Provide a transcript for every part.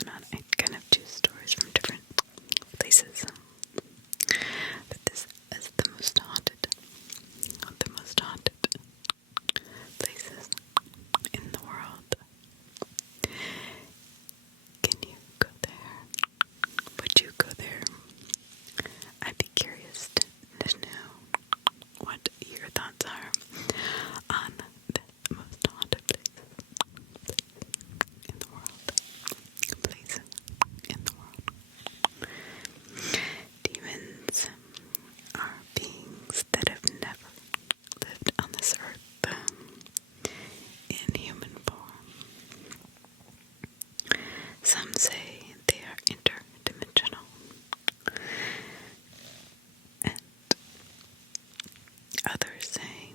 and on. I kind of choose stories from different places. But this is the most haunted places in the world. Can you go there? Would you go there? I'd be curious to know what your thoughts are on the most haunted places in the world. Demons are beings that have never lived on this earth in human form. Some say they are interdimensional, and others say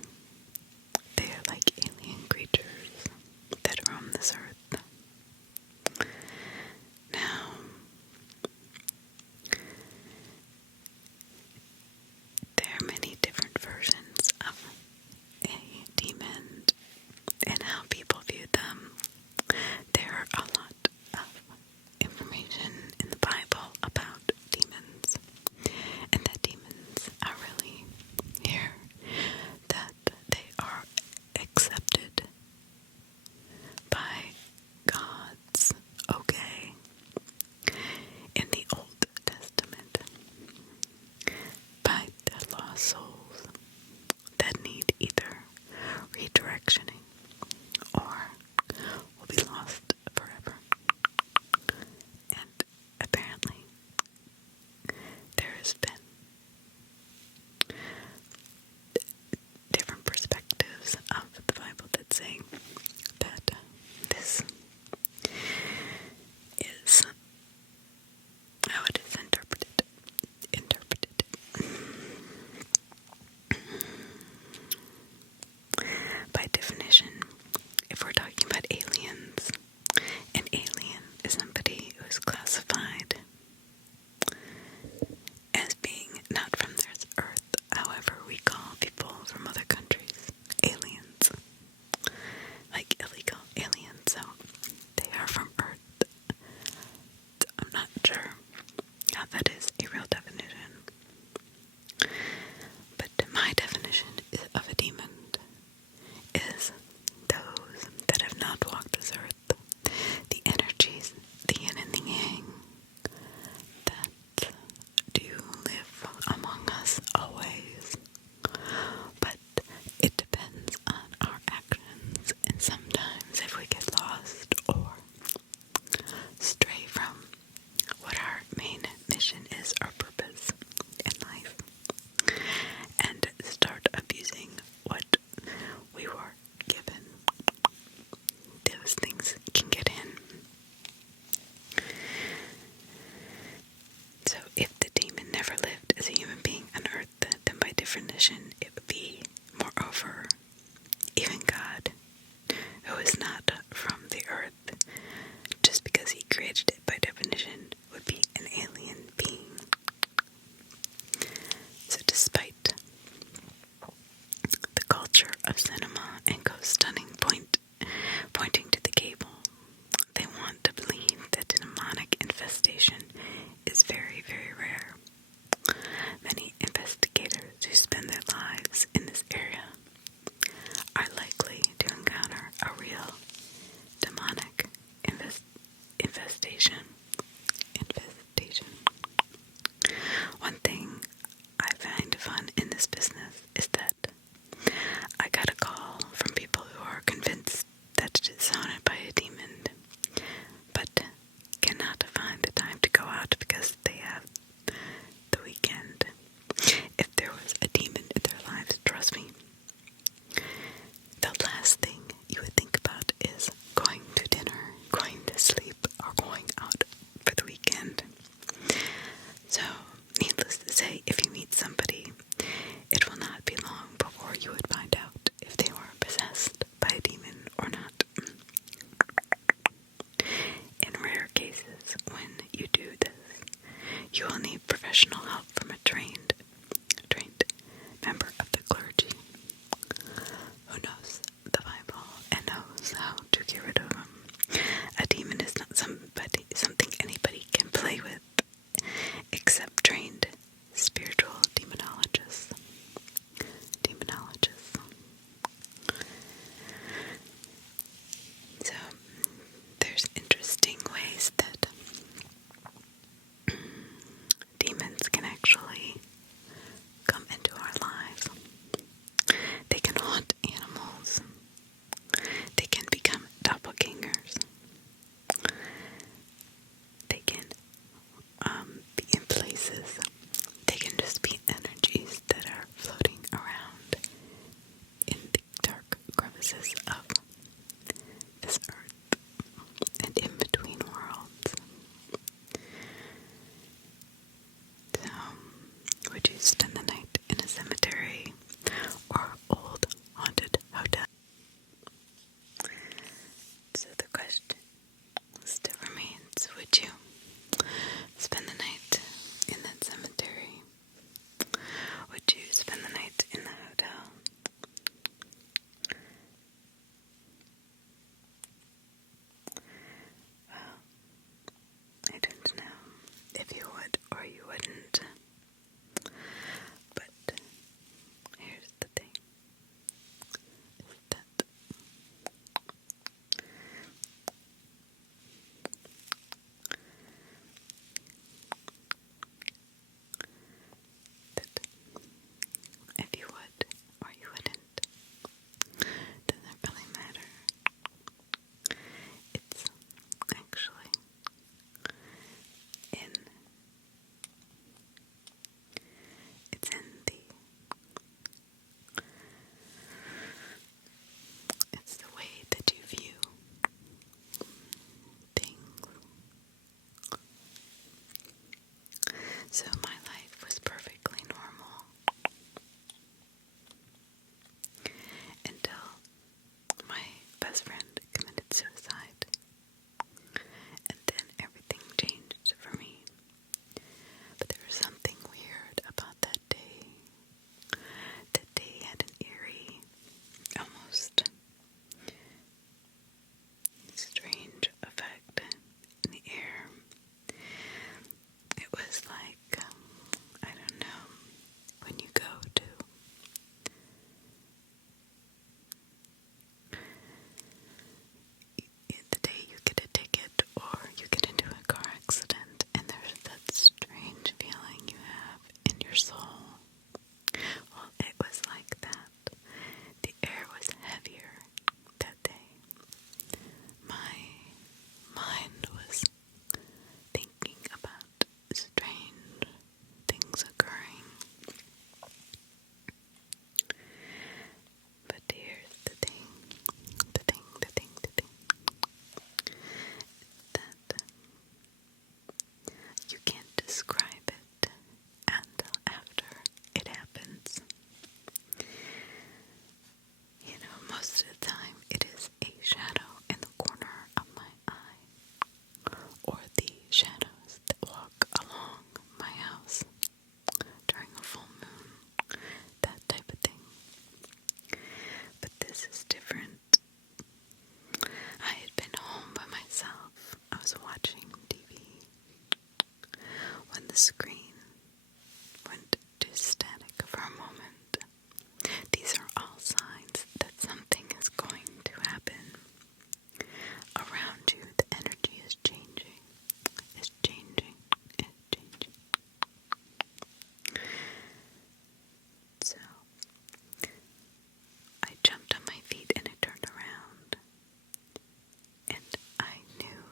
they are like alien creatures that roam this earth. Now, there are many different versions of a demon and how people view them. There are a lot of information in the Bible about demons, and that demons are really here, that they are accepted by God's okay in the Old Testament, by the lost souls that need either redirectioning or will be lost forever. And apparently there has been different perspectives of the Bible that say that this is how it is interpreted. By definition, if we're talking about aliens, an alien is somebody who is classified as being not from this earth. However, we call people from other countries aliens, like illegal aliens, so they are from Earth. I'm not sure how that is a real definition, but my definition of a demon is those that have not walked this earth, the energies, the yin and the yang, that do live among us always, but it depends on our actions, and sometimes if we get lost or stray from what our main mission is, our purpose in life, and start abusing what we were given, those things can get in. So if the demon never lived as a human being on earth, then by definition it would be, moreover, even God, who is not from the earth, just because he created it by definition, would be an alien being. So despite the culture of cinema and ghost-hunting pointing to the cable, they want to believe that demonic infestation is very, very rare. Many investigators who spend their lives in this area are likely to encounter a real demonic infestation. One thing I find fun in this business is that I got a call from people who are convinced that it is haunted by a demon, but cannot find the time to go out because they have the weekend. If there was a demon in their lives, trust me, the last thing you would think about is going to dinner, going to sleep, or going out for the weekend. So, needless to say, if you meet somebody, it will not be long before you would find out if they were possessed by a demon or not. In rare cases, when you do this, you will need professional help from a trained member of the clergy who knows the Bible and knows how to get rid of them. A demon is not something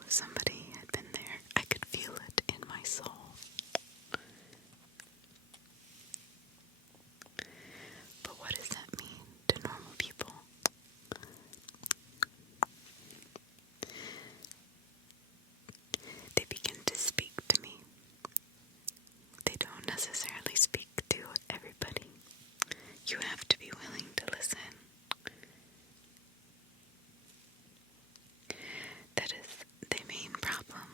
somebody had been there. I could feel it in my soul. But what does that mean to normal people? They begin to speak to me. They don't necessarily speak to everybody. You have to be willing to listen. That is the main problem,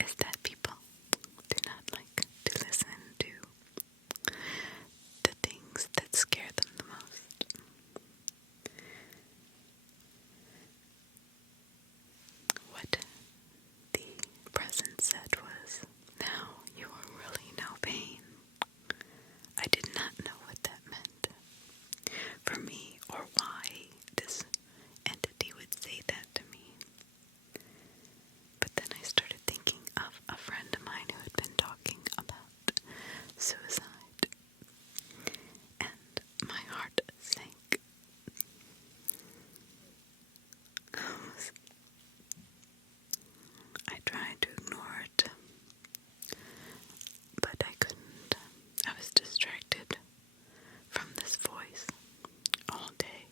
is that people do not like to listen to the things that scare them the most. What the present said was, "Now you are really no pain." I did not know what that meant for me or why this entity would say that to me. But then I started thinking of a friend of mine who had been talking about suicide, and my heart sank. I tried to ignore it, but I couldn't. I was distracted from this voice all day.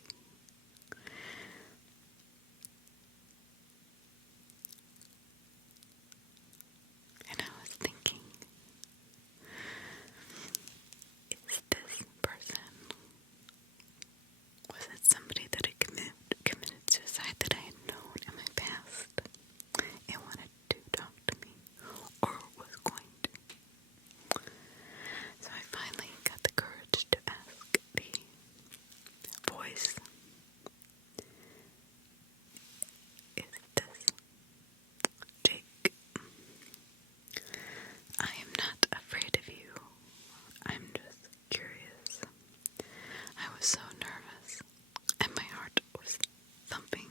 And I was thinking, is this person, was it somebody that had committed suicide that I had known in my past and wanted to talk to me, or was going to? So I finally got the courage to ask the voice, is this Jake? I am not afraid of you. I'm just curious. I was so nervous, and my heart was thumping.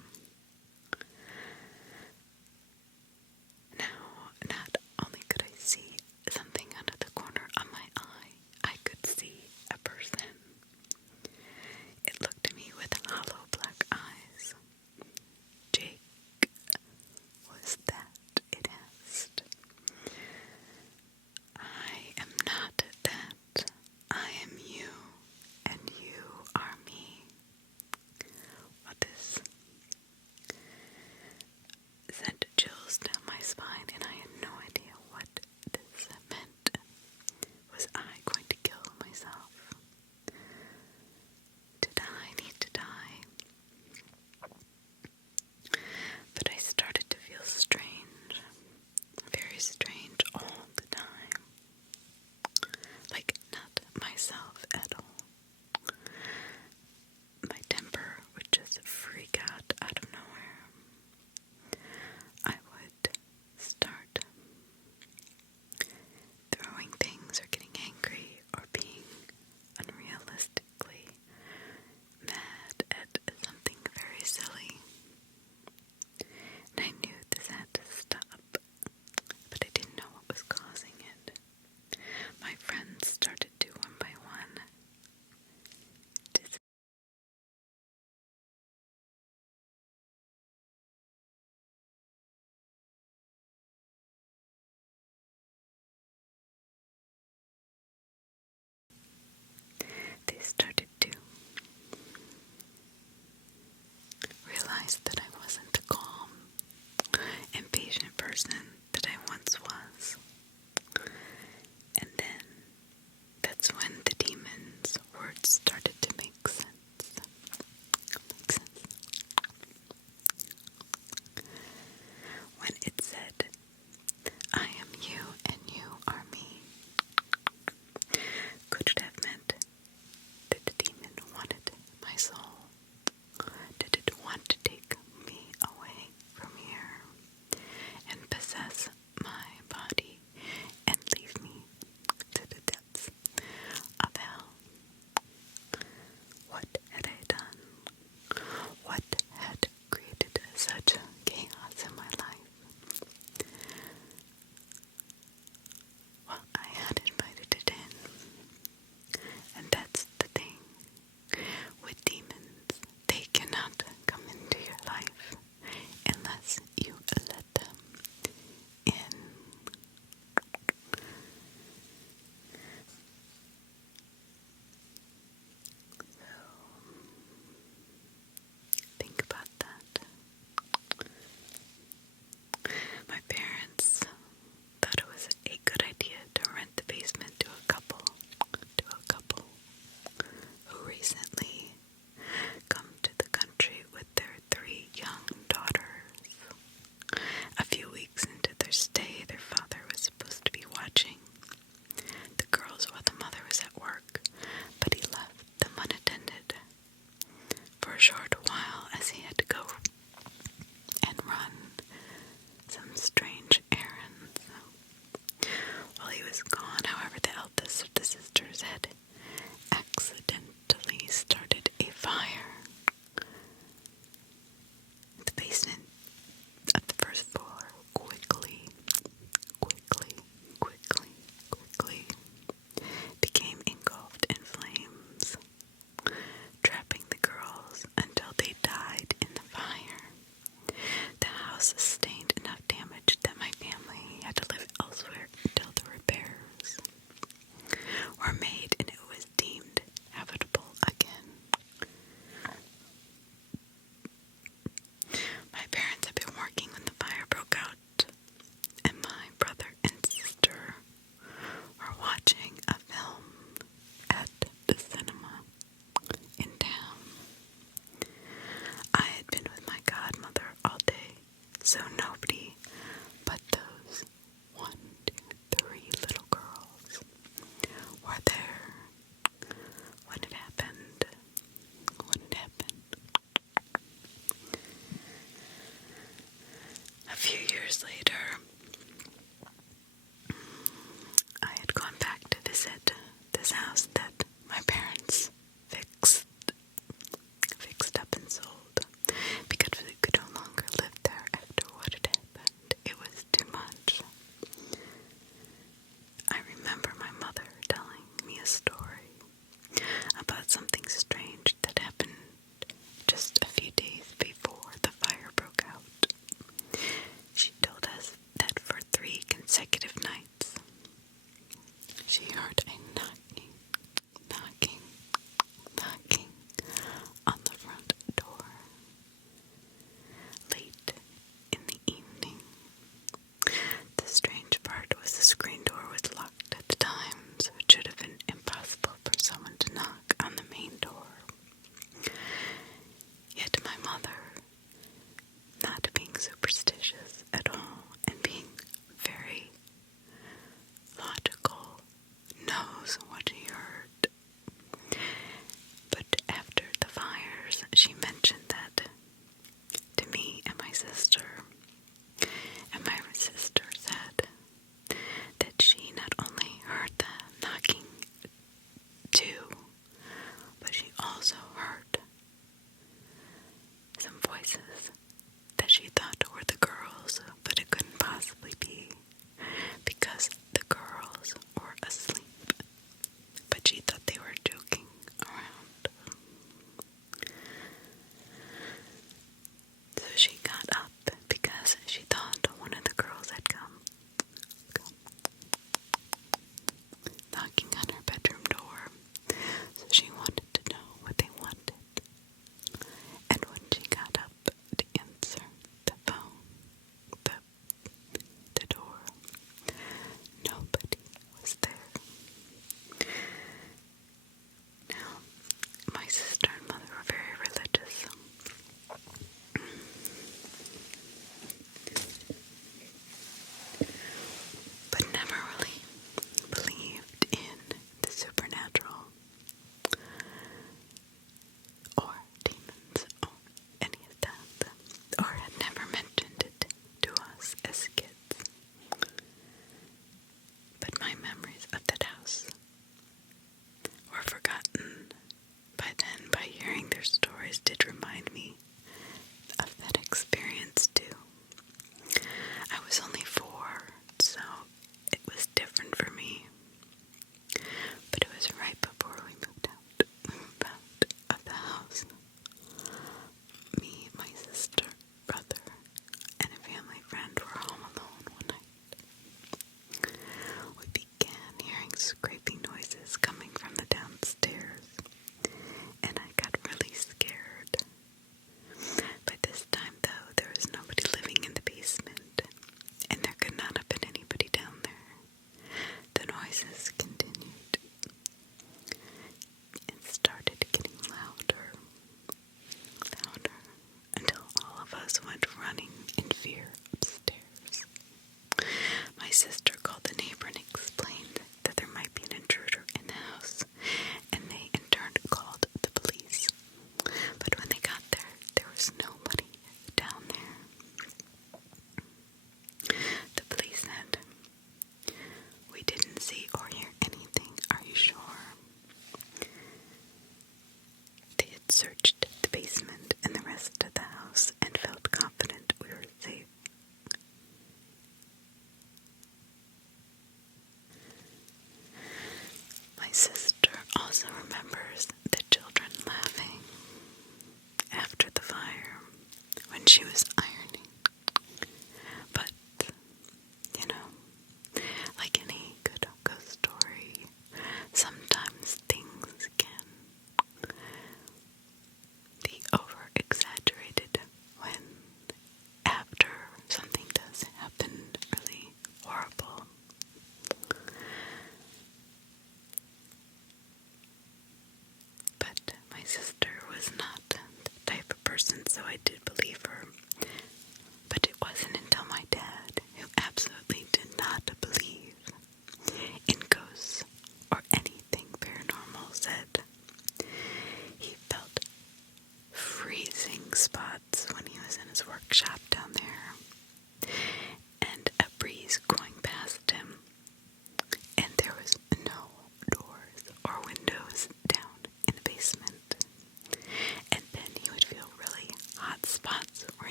Now, not only could I see something out of the corner of my eye, I could see a person. It looked at me with hollow black eyes. Jake, was that? It asked. I am not that. I am you, and you are me. What this sent chills down my spine, and I had no idea what this meant. Was I going to kill myself? Did I need to die? But I started to feel strange, very strange all the time. Like not myself at all. My temper would just freak out of nowhere. I would start throwing things or getting angry or being unrealistically mad at something very silly. And I knew this had to stop, but I didn't know what was causing it. My friends started to, one by one, they started to realize that I wasn't the calm and patient person that I once was. And then that's when the demon's words started to make sense. When it said, I am you and you are me, could it have meant that the demon wanted my soul? Did it want to take so nobody but those 1, 2, 3 little girls were there when it happened. A few years later, I had gone back to visit this house that my parents fixed up and sold because we could no longer live there after what had happened. It was too much. I remember my mother telling me a story about something strange that happened just a few days before the fire broke out. She told us that for 3 consecutive nights, she heard a knocking on the front door. Late in the evening. The strange part was the screen door was locked at the time, so it should have been impossible for someone to knock on the main door. Yet my mother, not being superstitious at all and being very logical, knows what she heard. But after the fires, she mentioned that to me and my sister, and my sister said that she not only heard the knocking too, but she also heard some voices that she thought were the girls, but it couldn't possibly be because the girls were asleep, but she thought they were joking around. So she got up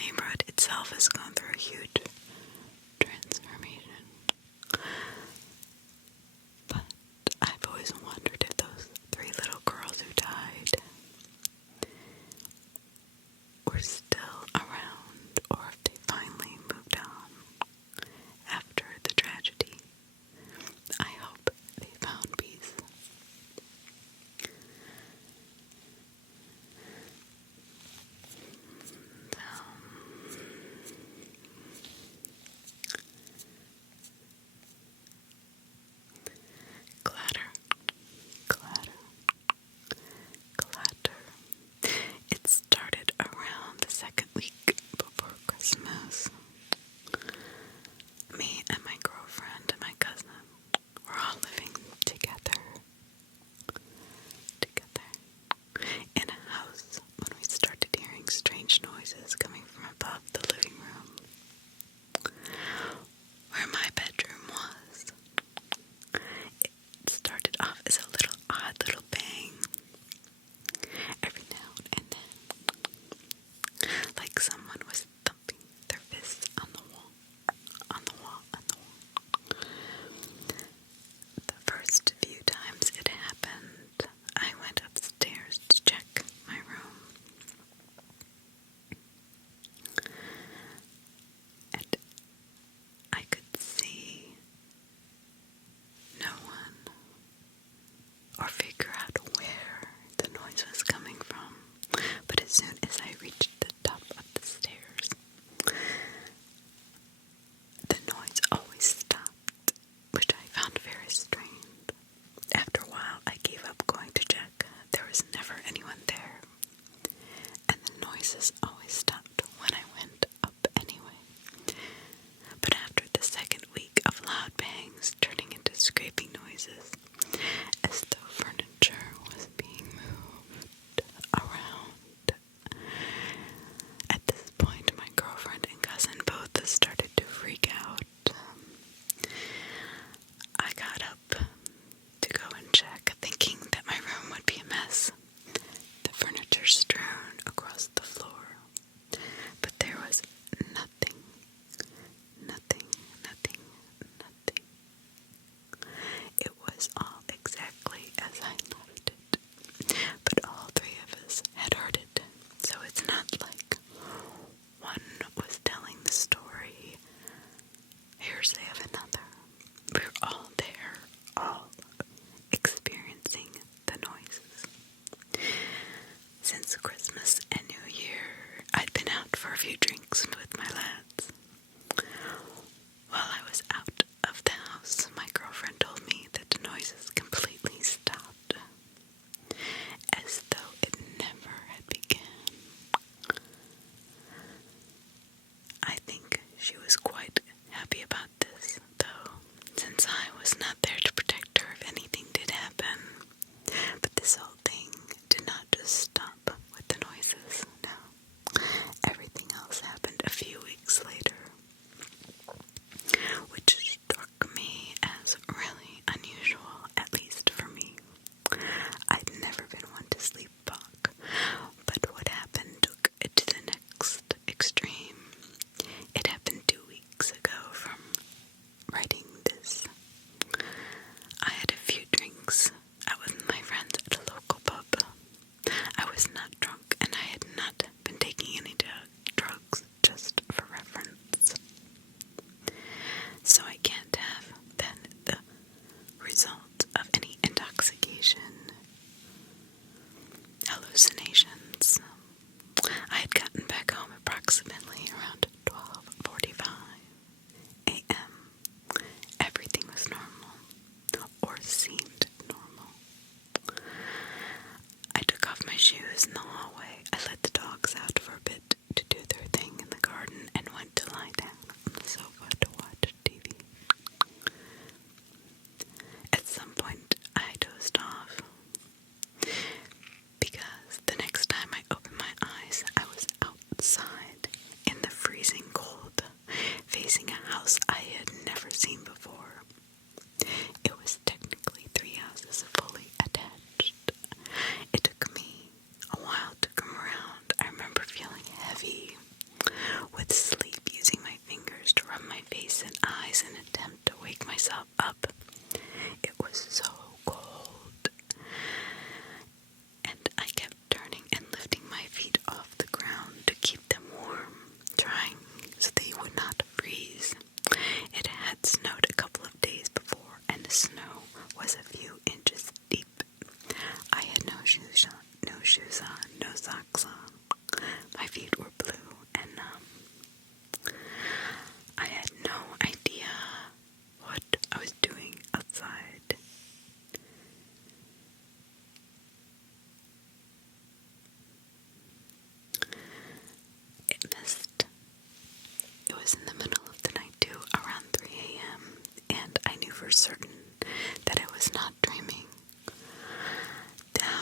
neighborhood itself has gone through a huge transformation. But I've always wondered if those 3 little girls who died were still around, or if they finally moved on after the tragedy. I hope they found peace. Clatter, clatter, clatter. It started around the second week before Christmas. Me and my girlfriend and my cousin were all living together in a house when we started hearing strange noises coming from above the living room, where my bedroom was. It started off as a odd little bang every now and then, like someone was thumping their fists on the wall. The first few times it happened, I went upstairs to check my room. And I could see no one, or figure out where the noise was coming from. But as soon as I reached the top of the stairs, the noise always stopped, which I found very strange. After a while, I gave up going to check. There was never anyone there, and the noises always stopped when I went up anyway. But after the second week of loud bangs turning into scraping noises, as though furniture was being moved around. At this point, my girlfriend and cousin both started to freak out. I got up to go and check, thinking that my room would be a mess, the furniture strewn across the floor. But there was nothing. It was all exactly as I left it. But all 3 of us had heard it, so it's not like one was telling the story, hearsay of another. We were all there, all experiencing the noises. Since Christmas and New Year, I'd been out for a few drinks with my lads. While I was out of the house, my girlfriend told me that the noises completely stopped, as though it never had begun. I think she was quite happy about this, though, since I was not there to protect her if anything did happen. But this whole thing did not just stop with the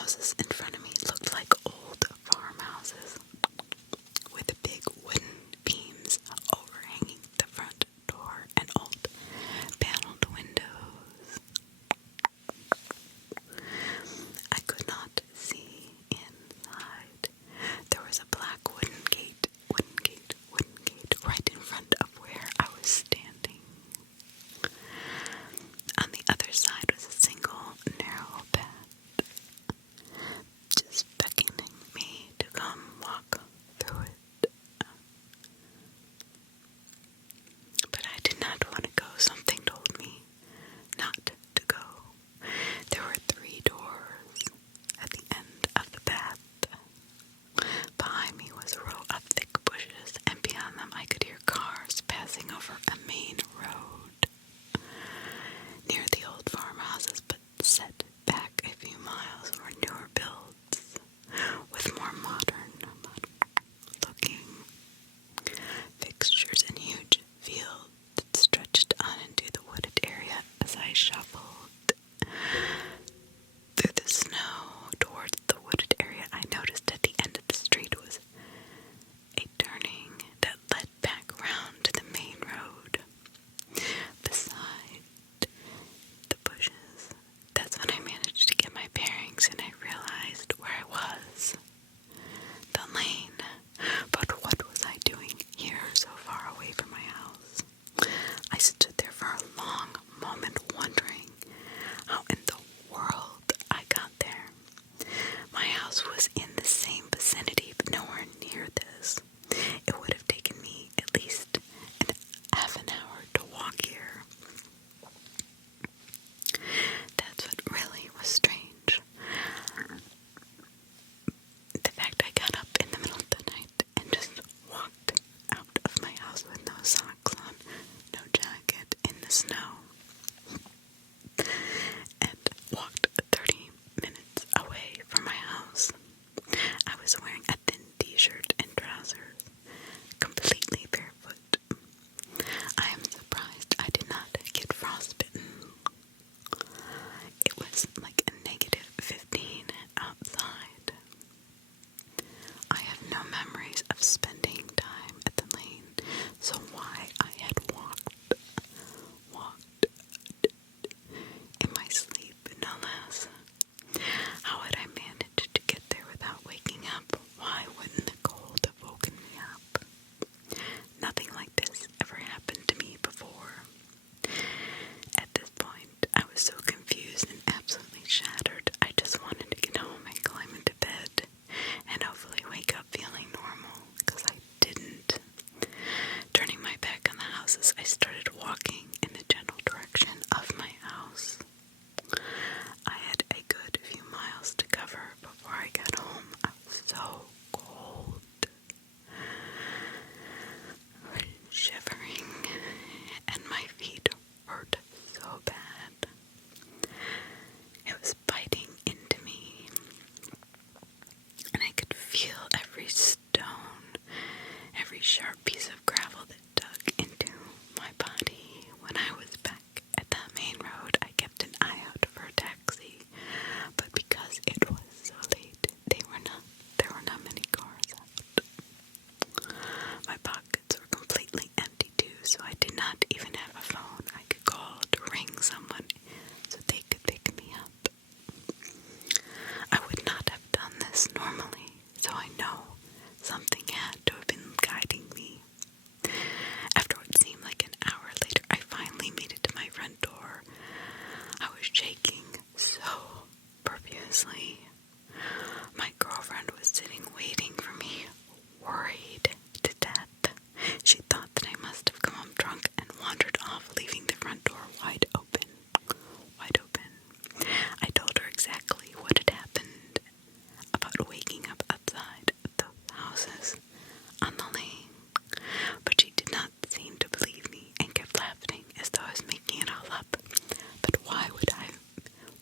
houses in front of me looked like old farmhouses with big wooden beams overhanging the front door and old paneled windows. I could not see inside. There was a black wooden gate right in front of where I was standing. On the other side was a single narrow path, just beckoning me to come walk through it. But I did not want to go. Something told me not to go. There were 3 doors at the end of the path. Behind me was a row of thick bushes, and beyond them I could hear cars passing over a main road. Near the old farmhouses, but set back a few miles, were newer builds with more modern looking fixtures and huge fields that stretched on into the wooded area. As I shuffled through the snow towards the wooded area, I noticed at the end of the street was a turning that led back round to the main road. Beside the bushes, that's when I managed to get my bearings and I realized where I was. The lane. But what was I doing here so far away from my house? I stood there for a long moment wondering how in the world I got there. My house was in the same vicinity, but nowhere near this. It would have taken me at least half an hour to walk here. That's what really was strange. The fact I got up in the middle of the night and just walked out of my house with no socks on, no jacket, in the snow, and walked 30 minutes away from my house. I was wearing a thin t-shirt and trousers, completely barefoot. I am surprised I did not get frostbitten. It was like a -15 outside. I have no memories of spending time at the lane, so why I had walked in my sleep, no less. How had I managed to get there without waking up? Why wouldn't the cold have woken me up? Nothing like this ever happened to me before. At this point, I was so confused and absolutely shattered. I just wanted to get home and climb into bed and hopefully wake up feeling normal, because I didn't. Turning my back on the houses, I started walking in the general direction of my house. I had a good few miles to cover before I got home. I was so cold, shivering, and my feet hurt so bad. It was biting into me, and I could feel every stone, every sharp piece of gravel that dug into my body. When I was back at the main road, I kept an eye out for a taxi, but because it was so late, there were not many cars out. My pockets were completely empty too, so I did not even have a phone I could call to ring someone so they could pick me up. I would not have done this normally, so I know something had to have been guiding me. After what seemed like an hour later, I finally made it to my front door. I was shaking so profusely. My girlfriend was sitting waiting for me, worried to death. She thought that I must have come home drunk and wandered off, leaving the front door wide open. I told her exactly what had happened about waking up outside those houses on the lane, but she did not seem to believe me and kept laughing as though I was making it all up. But why would I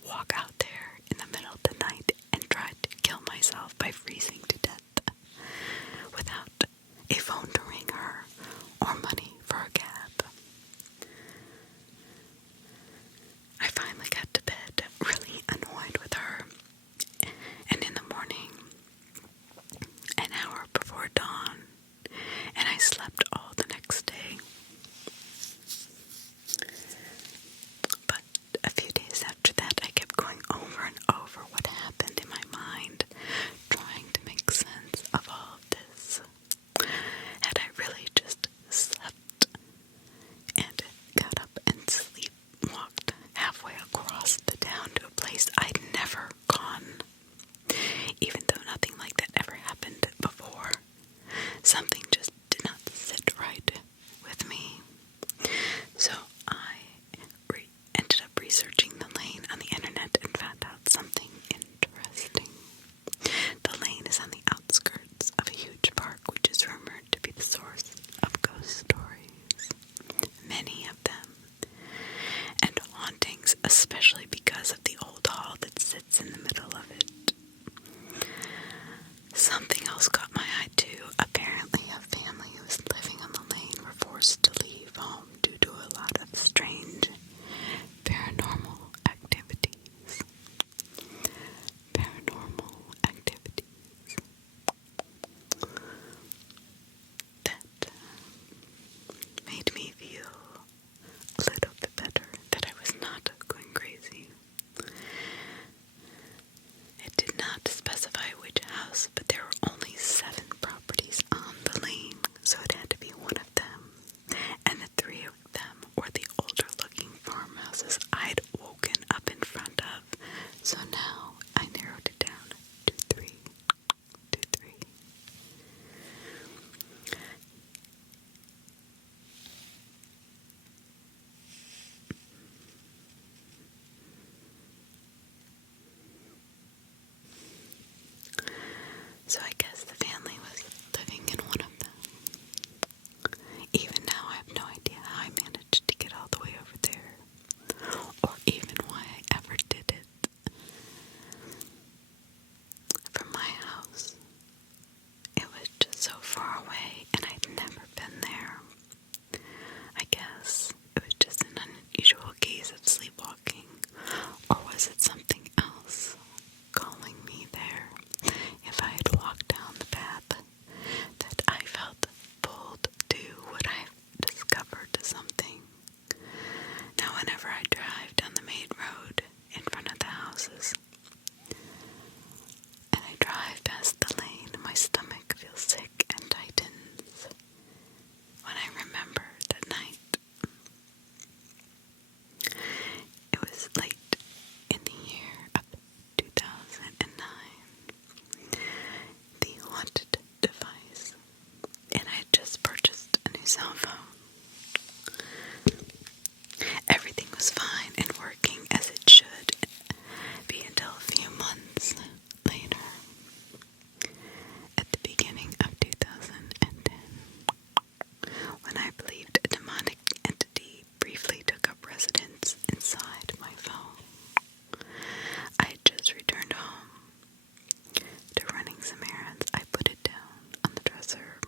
walk out there in the middle of the night and try to kill myself by freezing to death without a phone to ring her or money for a cab? I finally got to bed, really annoyed with her, house, but there were only 7 properties on the lane, so it had to be one of them. And the 3 of them were the older looking farmhouses I'd woken up in front of. So now I narrowed it down to 3. So I guess the family was living in one of them. Even now I have no idea how I managed to get all the way over there, or even why I ever did it. From my house, it was just so far away and I'd never been there. I guess it was just an unusual case of sleepwalking, or was it something else calling me there? If I had walked down the path that I felt pulled to, would I have discovered something? Now whenever I drive down the main road in front of the houses, and I drive past the lane, my stomach feels sick and tightens when I remember that night. It was late in the year of 2009. The haunted device, and I had just purchased a new cell phone. Everything was fine and working as it should be until a few months later, at the beginning of 2010, when I believed a demonic entity briefly took up residence inside my phone. I had just returned home to running some errands. I put it down on the dresser.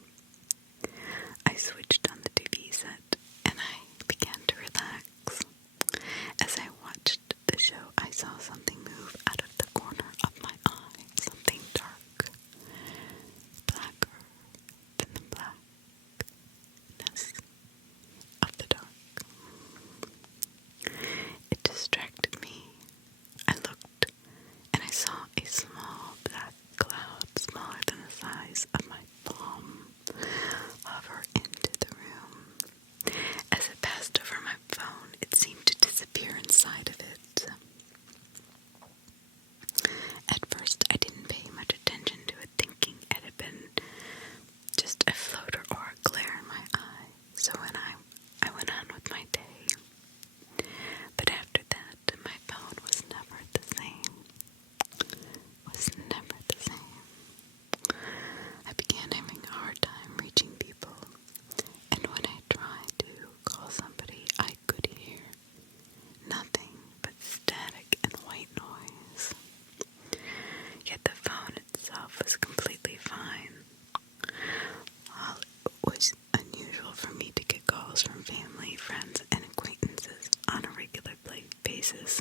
I switched on the TV set and I began to relax. As I watched the show, I saw something move out of the corner of my eye. Something dark, blacker than the blackness of the dark. It distracted me. I looked and I saw a small black cloud, smaller than the size of my palm, hover into the room. As it passed over my phone, it seemed to disappear inside of it. At first, I didn't pay much attention to it, thinking it had been just a floater or a glare in my eye. So when I went on with my day. But after that, my phone was never the same. I began having a hard time reaching people, and when I tried to call somebody, I could hear nothing but static and white noise. Yet the phone itself was completely fine. While it was unusual for me to get calls from family, friends, and acquaintances on a regular basis,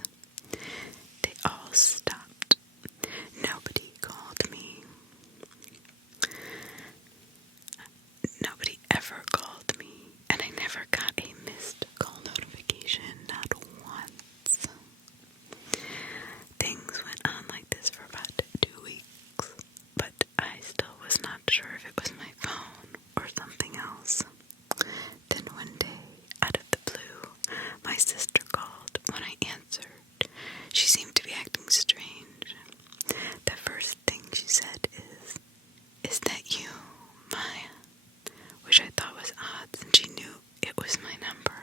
they all stopped. Nobody called me. Nobody ever called me, and I never got a missed call notification, not once. Things went on like this for about 2 weeks, but I still was not sure if it was my phone or something else. Then one day, out of the blue, my sister called. When I answered, she seemed to be acting strange. The first thing she said is that you, Maya? Which I thought was odd since she knew it was my number.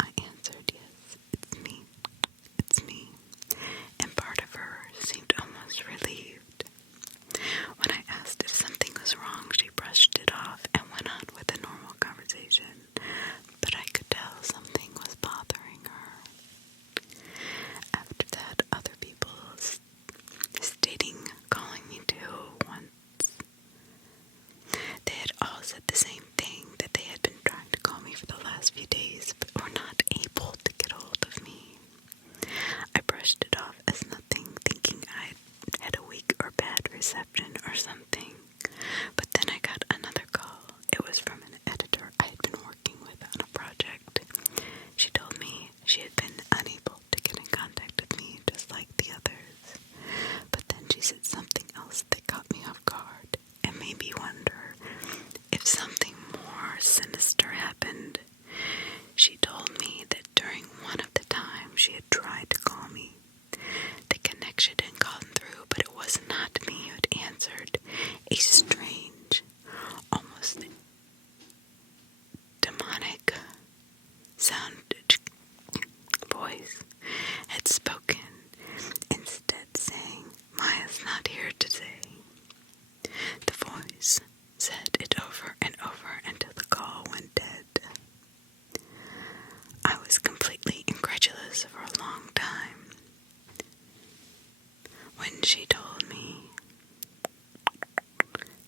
I answered, yes, it's me, and part of her seemed almost relieved. When I asked if something was wrong, she brushed it off and went on with a normal conversation, but I could tell something was bothering her. After that, other people stating calling me too once. They had all said the same thing, that they had been trying to call me for the last few days, but were not able to get hold of me. I brushed it off as nothing, thinking I had a weak or bad reception or something. But then I got another call. It was from an editor I had been working with on a project. She told me she had been unable to get in contact with me, just like the others. But then she said something else that got me she told me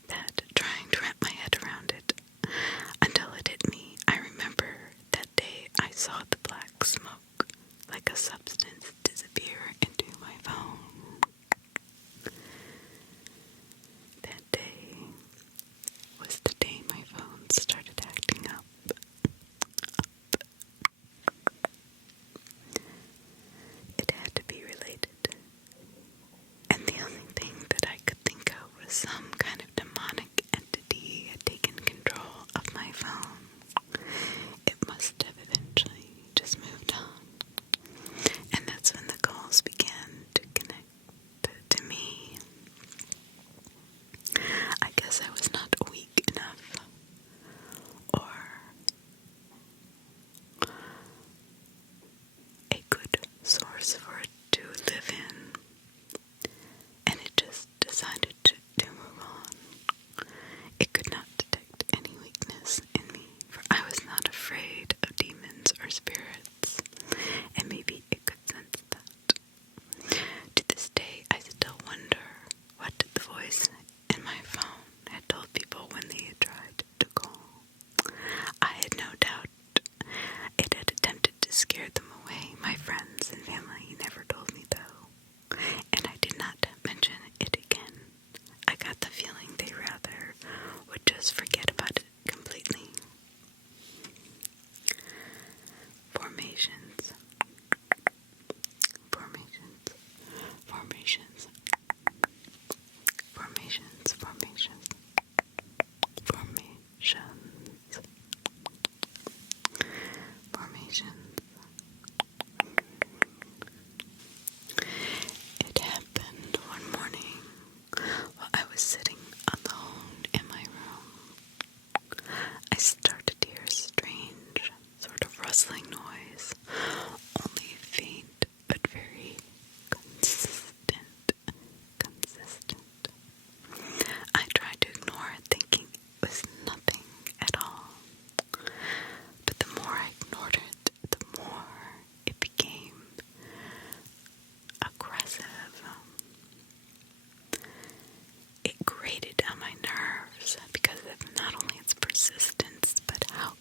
that, trying to wrap my head around it, until it hit me, I remember that day I saw the black smoke like a substance disappear into my phone. That day was the day my phone started acting up. It had to be related. And the only thing that I could think of was some kind of demonic entity had taken control of my phone. It must have eventually just moved on. And that's when the calls began to connect to me. I guess I was not weak enough, or a good source for it to live in, and it just decided to move on. It could not detect any weakness in me, for I was not afraid of demons or spirits, and maybe it could sense that. To this day, I still wonder what the voice in my phone had told people when they had tried to call. I had no doubt it had attempted to scare them away. My friends and family never told me though, and I did not mention it again. I got the feeling they rather would just forget about it completely. Formations. Formations. Formations. Formations. Formations. Formations. Formations. It happened one morning while I was sitting alone in my room. I started to hear a strange sort of rustling noise, only faint but very consistent. I tried to ignore it, thinking it was nothing at all. But the more I ignored it, the more it became aggressive. It grated on my nerves because of not only its persistence, but how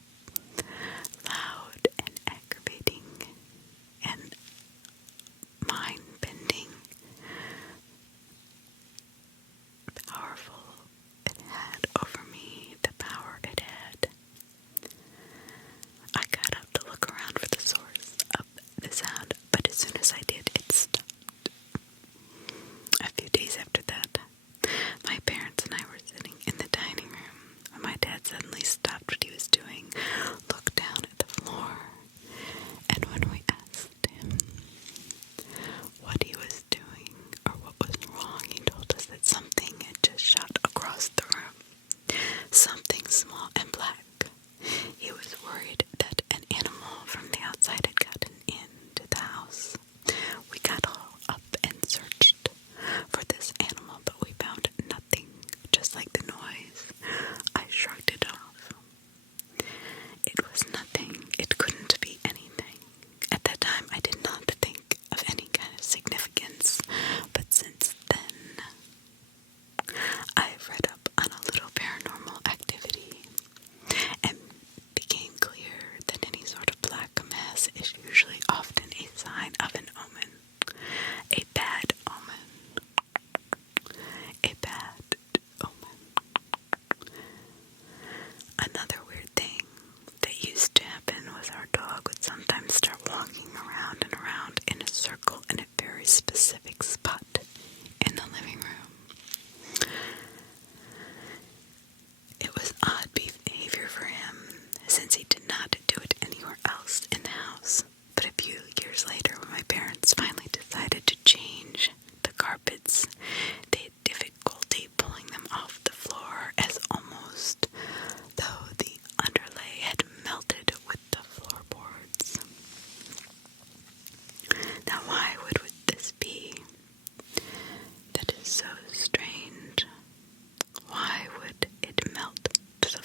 loud and aggravating and mind-bending, powerful it had over me, the power it had. I got up to look around for the source of the sound, but as soon as I did, it stopped. A few days after that, my parents and I were sitting in the dining room when my dad suddenly stopped what he was doing, looked down at the floor, and when we asked him what he was doing or what was wrong, he told us that something had just shot across the room. Something small and black. He was worried that an animal from the outside had gotten into the house. We got all up and searched for this animal, but we found nothing, just like the noise. I shrugged it off. It was nothing. It couldn't be anything. At that time, I did not think of any kind of significance, but since then, I've read up on a little paranormal activity and became clear that any sort of black mass is usually often a sign of an omen, a bad omen, a bad omen. Another weird thing that used to happen was our dog would sometimes start walking around and around in a circle in a very specific spot in the living room. It was odd behavior for him, since he did not do it anywhere else in the house. But a few years later, when my parents finally decided to change the carpets, they had difficulty pulling them off the floor, as almost though the underlay had melted with the floorboards. Now, why would this be? That is so strange. Why would it melt to the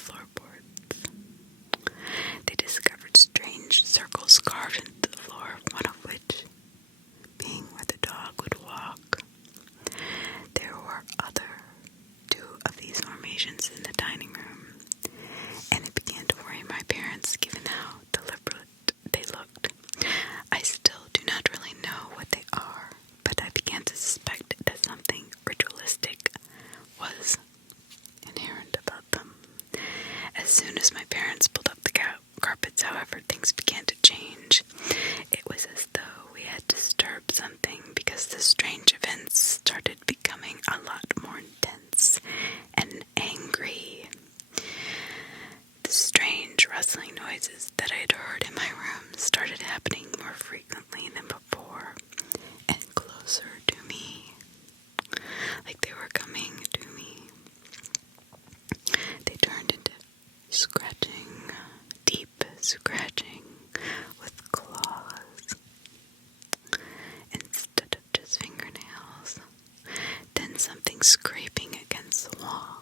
scraping against the wall,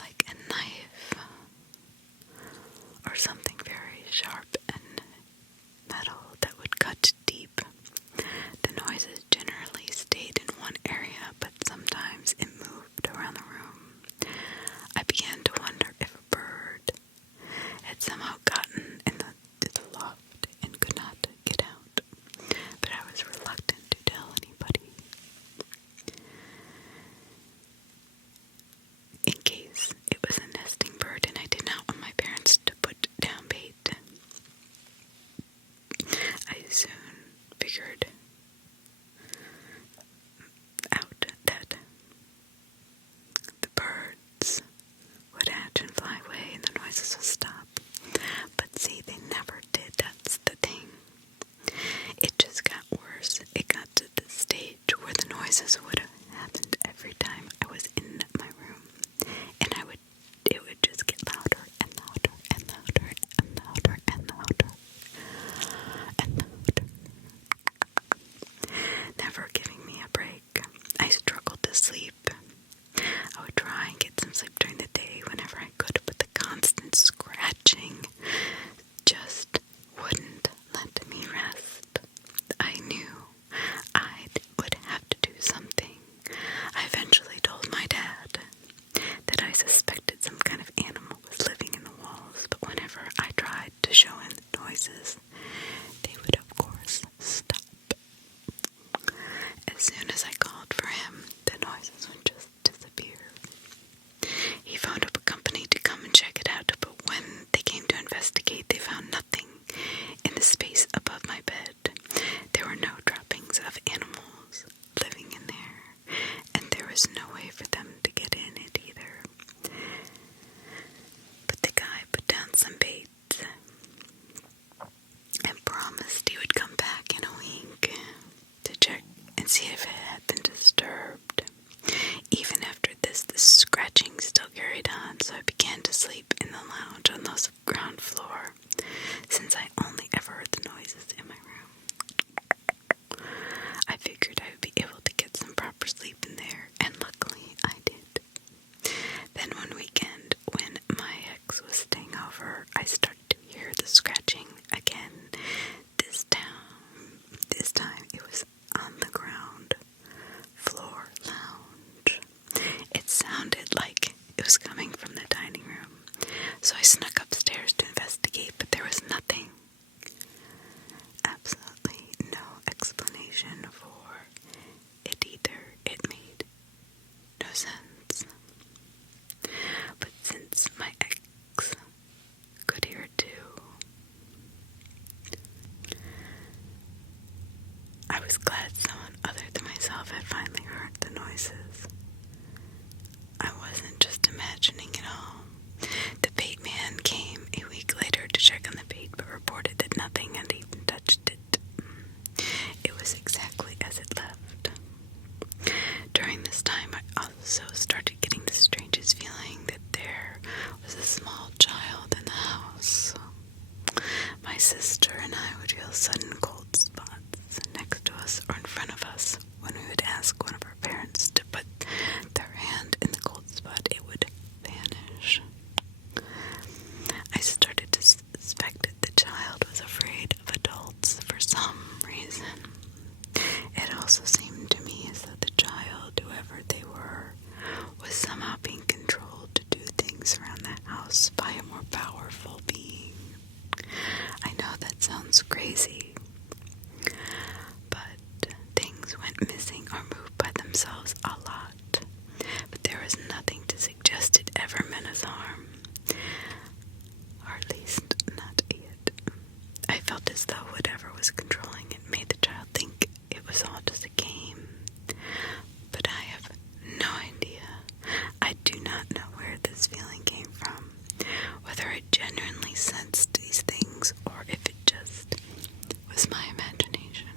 like a knife or something very sharp and metal that would cut deep. The noises generally stayed in one area, but sometimes it moved around the room. I began to wonder if a bird had somehow gotten in the loft and could not get out, but I was reluctant to tell anybody, in case it was a nesting bird and I did not want my parents to put down bait. I soon figured out that the birds would hatch and fly away and the noises would stop. But see, they never did. That's the thing. It just got worse. It got to the stage where the noises would have happened every time I was in my room. And it would just get louder and louder and louder and louder and louder and louder. Never giving me a break. I struggled to sleep. I would try and get some sleep during the day whenever I could, but the constant scratching just wouldn't let me rest. I knew I would have to do something. I eventually told my dad that I suspected some kind of animal was living in the walls, but whenever I tried to show him the noises, they would of course stop. As soon as I called for him, the noises would just disappear. He phoned up a company to come and check it out, but when they came to investigate, they found nothing in the space above my bed. There were no droppings of animals living in there, and there was no way for them to get in it either. But the guy put down some bait and promised he would come back in a week to check and see if it had been disturbed. Even after this, the scratching still carried on, so I began to sleep in the lounge on the ground floor, since I only ever heard the noises in my room. I figured I would be able to get some proper sleep in there, and luckily I did. Then one weekend, when my ex was staying over, I started to hear the scratching again. This time it was on the ground floor lounge. It sounded like it was coming from the dining room, so I snuck upstairs to investigate, but there was nothing. Absolutely no explanation for it either. It made no sense. But since my ex could hear it too, I was glad someone other than myself had finally heard the noises. I wasn't just imagining it all. The bait man came a week later to check on the bait, but reported that nothing had even touched it. It was exactly as it left. During this time, I also started getting the strangest feeling that there was a small child in the house. My sister and I would feel sudden cold spots next to us or in front of us. When we would ask one of our parents to put their hand in the cold spot, it would vanish. I started to suspect that the child was afraid of adults for some reason. It also seemed to me as though the child, whoever they were, was somehow being controlled to do things around the house by a more powerful being. I know that sounds crazy, but things went missing or moved by themselves a lot. But there was nothing to suggest it ever meant us harm, or at least not yet. I felt as though whatever was controlling it made the child think it was all just a game. But I have no idea. I do not know where this feeling came from, whether I genuinely sensed these things or if it just was my imagination.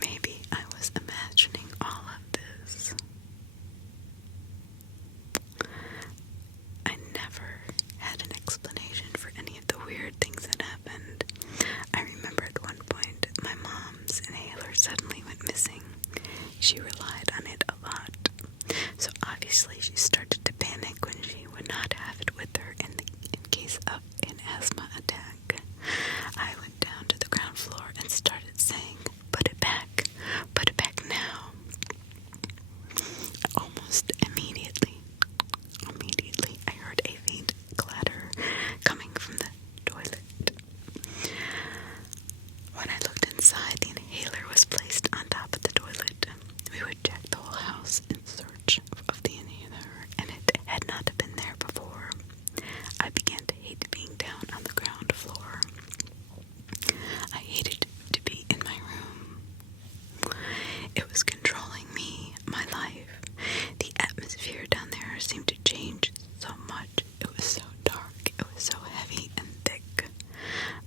Maybe I was imagining all of this. I never had an explanation for any of the weird things that happened. I remember at one point my mom suddenly went missing. She relied on it a lot. So obviously she started to panic when she would not have it with her in case of an asthma attack. I went down to the ground floor and started saying, put it back now. Almost immediately, I heard a faint clatter coming from the toilet. When I looked inside, the inhaler was placed on top of the toilet. We would check the whole house in search of the inhaler, and it had not been there before. I began to hate being down on the ground floor. I hated to be in my room. It was controlling me, my life. The atmosphere down there seemed to change so much. It was so dark. It was so heavy and thick.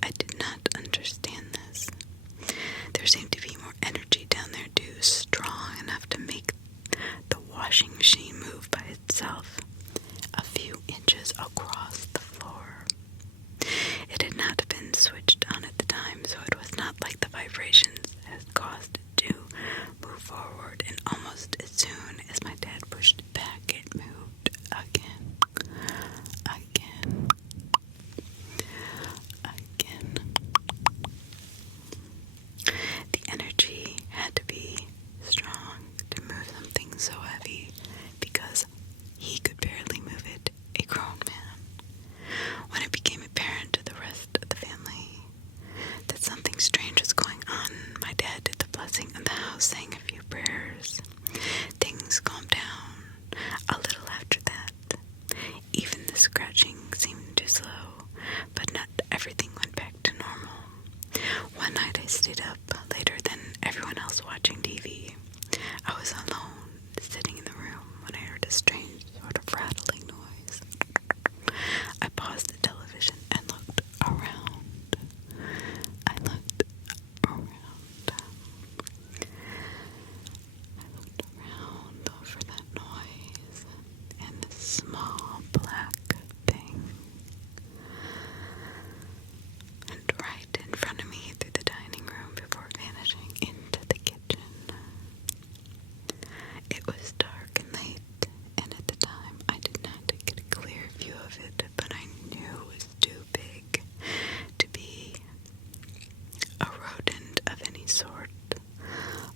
I did not understand this. There seemed to be more energy down there too, strong enough to make the washing machine move by itself a few inches across the floor. It had not been switched on at the time, so it was not like the vibrations had caused it to move forward, and almost as soon as my dad pushed it back, it moved again. The energy had to be strong to move something so heavy because he could barely move it, a grown man. When it became apparent to the rest of the family that something strange was going on, my dad did the blessing of the house, saying a few prayers. Things calmed down a little after that. Even the scratching seemed too slow, but not everything went back to normal. One night I stayed up later than everyone else watching TV. I was alone, sitting in the room, when I heard a strange sort of rattling noise. I paused the television and looked around. I looked around for that noise, and this small black thing. And right in front of me through the dining room before vanishing into the kitchen. It was dark and late, and at the time I did not get a clear view of it, but I knew it was too big to be a rodent of any sort,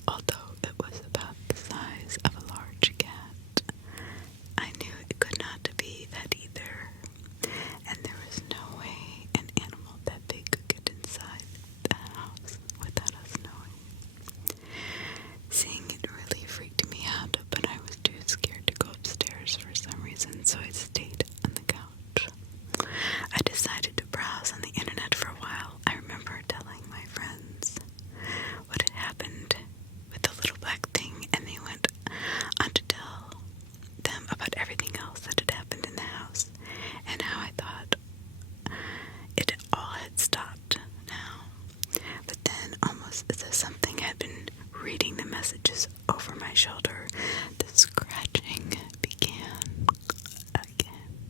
although it was about the size of a large cat. I knew it could not be that either, and there was no way an animal that big could get inside the house without us knowing. Seeing it really freaked me out, but I was too scared to go upstairs for some reason, so I stayed on the couch. I decided to browse on the internet for a while. I remember telling my friends what had happened with the little black thing, and they went on to tell them about everything else that had happened in the house, and how I thought it all had stopped now. But then, almost as if something had been reading the messages over my shoulder, the scratching began again,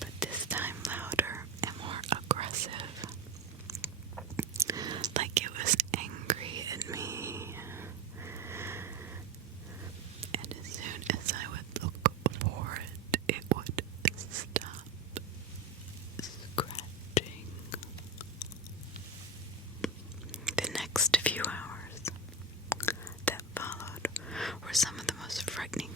but this time louder and more aggressive, like it was angry at me. And as soon as I would look for it, it would stop scratching. The next few hours that followed were some of the most frightening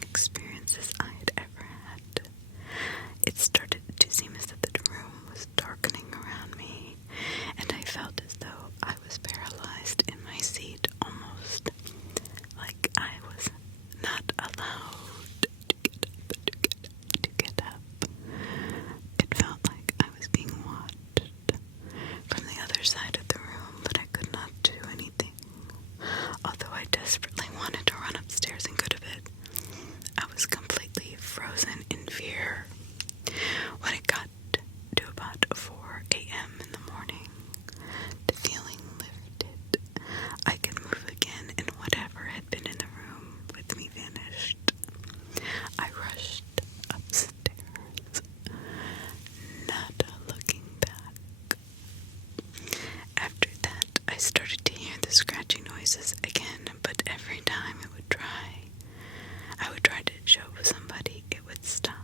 show somebody, it would stop.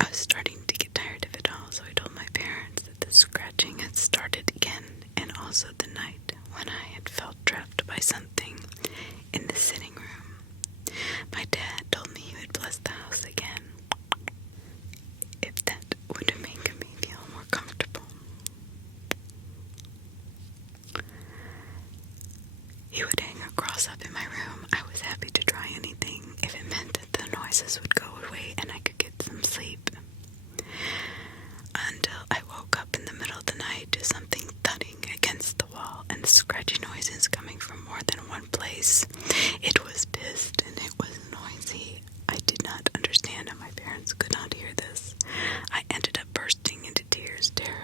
I was starting to get tired of it all, so I told my parents that the scratching had started again, and also the night when I had felt trapped by something in the sitting room. My dad told me he would bless the house again, if that would make me feel more comfortable. He would hang a cross up in my room. I was happy to try anything if it meant that the noises would go away and I could get some sleep. Until I woke up in the middle of the night to something thudding against the wall and scratchy noises coming from more than one place. It was pissed and it was noisy. I did not understand how my parents could not hear this. I ended up bursting into tears, terrified.